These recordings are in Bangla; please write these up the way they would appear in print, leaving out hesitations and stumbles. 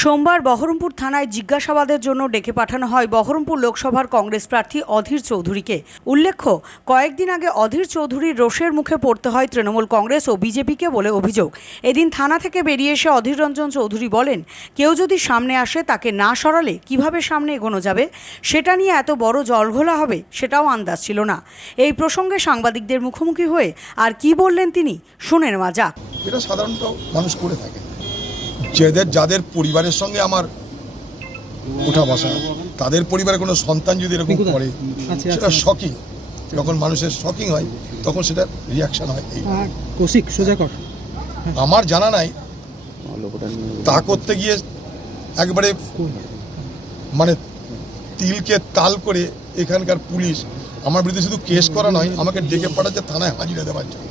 সোমবার বহরমপুর থানায় জিজ্ঞাসাবাদের জন্য ডেকে পাঠানো হয় বহরমপুর লোকসভার কংগ্রেস প্রার্থী অধীর চৌধুরীকে। উল্লেখ্য, কয়েকদিন আগে অধীর চৌধুরীর রোষের মুখে পড়তে হয় তৃণমূল কংগ্রেস ও বিজেপিকে বলে অভিযোগ। এদিন থানা থেকে বেরিয়ে এসে অধীর রঞ্জন চৌধুরী বলেন, কেউ যদি সামনে আসে তাকে না সরালে কিভাবে সামনে এগোনো যাবে, সেটা নিয়ে এত বড় জলঘোলা হবে সেটাও আন্দাজ ছিল না। এই প্রসঙ্গে সাংবাদিকদের মুখোমুখি হয়ে আর কি বললেন তিনি, শুনে নেওয়া যাক। এটা সাধারণত মানুষ করে থাকে, যাদের পরিবারের সঙ্গে আমার ওঠা বসা, তাদের পরিবারে কোনো সন্তান যদি এরকম করে, সেটা শকিং। যখন মানুষের শকিং হয় তখন সেটা রিয়াকশন হয়। আমার জানা নাই তা করতে গিয়ে একবারে মানে তিলকে তাল করে এখানকার পুলিশ আমার বিরুদ্ধে শুধু কেস করা নয়, আমাকে ডেকে পাঠাচ্ছে থানায় হাজিরা দেওয়ার জন্য।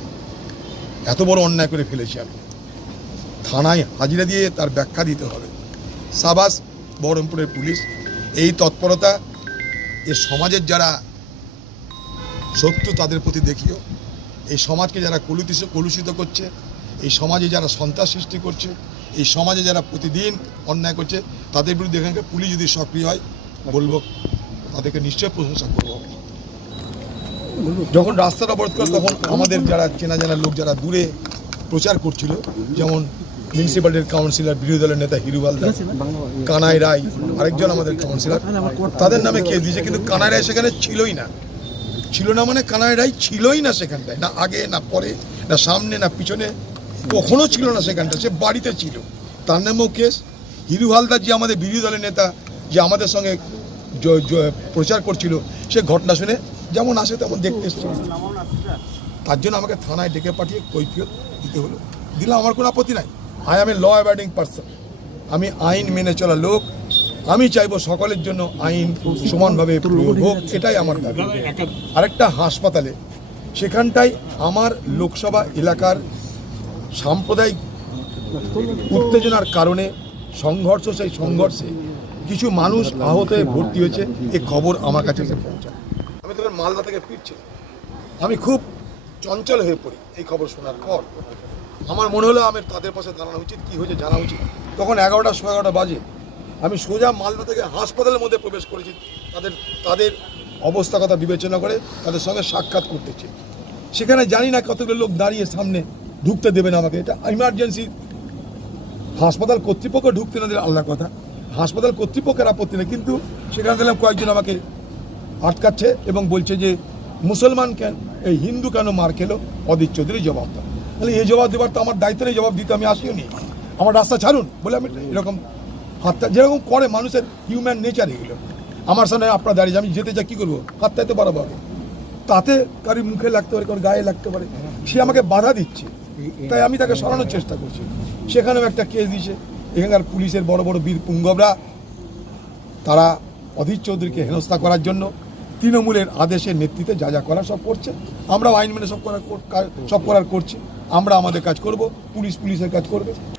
এত বড় অন্যায় করে ফেলেছি আমি, থানায় হাজিরা দিয়ে তার ব্যাখ্যা দিতে হবে। সাবাস বহরমপুরের পুলিশ, এই তৎপরতা এ সমাজের যারা শত্রু তাদের প্রতি দেখিও, এই সমাজকে যারা কলুষিত করছে, এই সমাজে যারা সন্ত্রাস সৃষ্টি করছে, এই সমাজে যারা প্রতিদিন অন্যায় করছে, তাদের বিরুদ্ধে এখানকার পুলিশ যদি সক্রিয় হয় বলবো তাদেরকে নিশ্চয় প্রশংসা করবো। যখন রাস্তাটা অবরোধ করে তখন আমাদের যারা চেনা জানা লোক যারা দূরে প্রচার করছিল, যেমন মিউনিসিপ্যালিটির কাউন্সিলর, বিরোধী দলের নেতা হিরু হালদার, কানাই রায় আরেকজন আমাদের কাউন্সিলর, তাদের নামে কেস দিয়েছে। কিন্তু কানাই রায় সেখানে ছিলই না। ছিল না মানে কানাই রায় ছিলই না সেখানটায়, না আগে না পরে, না সামনে না পিছনে, কখনো ছিল না সেখানটা। সে বাড়িতে ছিল, তার নামেও কেস। হিরু হালদার যে আমাদের বিরোধী দলের নেতা, যে আমাদের সঙ্গে প্রচার করছিল, সে ঘটনা শুনে যেমন আসে তেমন দেখতে এসেছিল। তার জন্য আমাকে থানায় ডেকে পাঠিয়ে কৈফিয়ত দিতে হলো। দিলাম, আমার কোনো আপত্তি নাই। I am a law abiding person, আমি আইন মেনে চলা লোক। আমি চাইবো সকলের জন্য আইন সমানভাবে প্রয়োগ হোক, এটাই আমার দাবি। আরেকটা হাসপাতালে, সেখানটায় আমার লোকসভা এলাকার সাম্প্রদায়িক উত্তেজনার কারণে সংঘর্ষ, সেই সংঘর্ষে কিছু মানুষ আহত হয়ে ভর্তি হয়েছে, এই খবর আমার কাছে এসে পৌঁছায়। আমি তখন মালদা থেকে ফিরছিলাম, আমি খুব চঞ্চল হয়ে পড়ি এই খবর শোনার পর। আমার মনে হলো আমার তাদের পাশে দাঁড়ানো উচিত, কী হয়েছে জানা উচিত। তখন 11টা 11:15 বাজে, আমি সোজা মালদা থেকে হাসপাতালের মধ্যে প্রবেশ করেছি, তাদের অবস্থা কথা বিবেচনা করে তাদের সঙ্গে সাক্ষাৎ করতেছি। সেখানে জানি না কতগুলো লোক দাঁড়িয়ে সামনে, ঢুকতে দেবে না আমাকে। এটা ইমার্জেন্সি হাসপাতাল, কর্তৃপক্ষ ঢুকতে না দিলে আলাদা কথা, হাসপাতাল কর্তৃপক্ষের আপত্তি নেই। কিন্তু সেখানে দেখলাম কয়েকজন আমাকে আটকাচ্ছে এবং বলছে যে মুসলমান কেন, এই হিন্দু কেন মার খেলো, অধীর চৌধুরী জবাব দাও। তাহলে এই জবাব দেওয়ার তো আমার দায়িত্ব নেই, জবাব দিতে আমি আসিও নি, আমার রাস্তা ছাড়ুন বলে আমি এরকম হাতটা যেরকম করে মানুষের হিউম্যান নেচার এগুলো। আমার সামনে আপনার দাঁড়িয়ে আমি যেতে চাই, কী করবো, হাতটাই তো বাড়াবো আগে, তাতে কারি মুখে লাগতে পারে, কারোর গায়ে লাগতে পারে, সে আমাকে বাধা দিচ্ছে, তাই আমি তাকে সরানোর চেষ্টা করছি। সেখানেও একটা কেস দিয়েছে। এখানকার পুলিশের বড় বড় বীর পুঙ্গবরা, তারা অধীর চৌধুরীকে হেনস্থা করার জন্য তৃণমূলের আদেশের নেতৃত্বে যা যা করা সব করছে। আমরাও আইন মেনে সব করার করছি। আমরা আমাদের কাজ করব, পুলিশের কাজ করবে।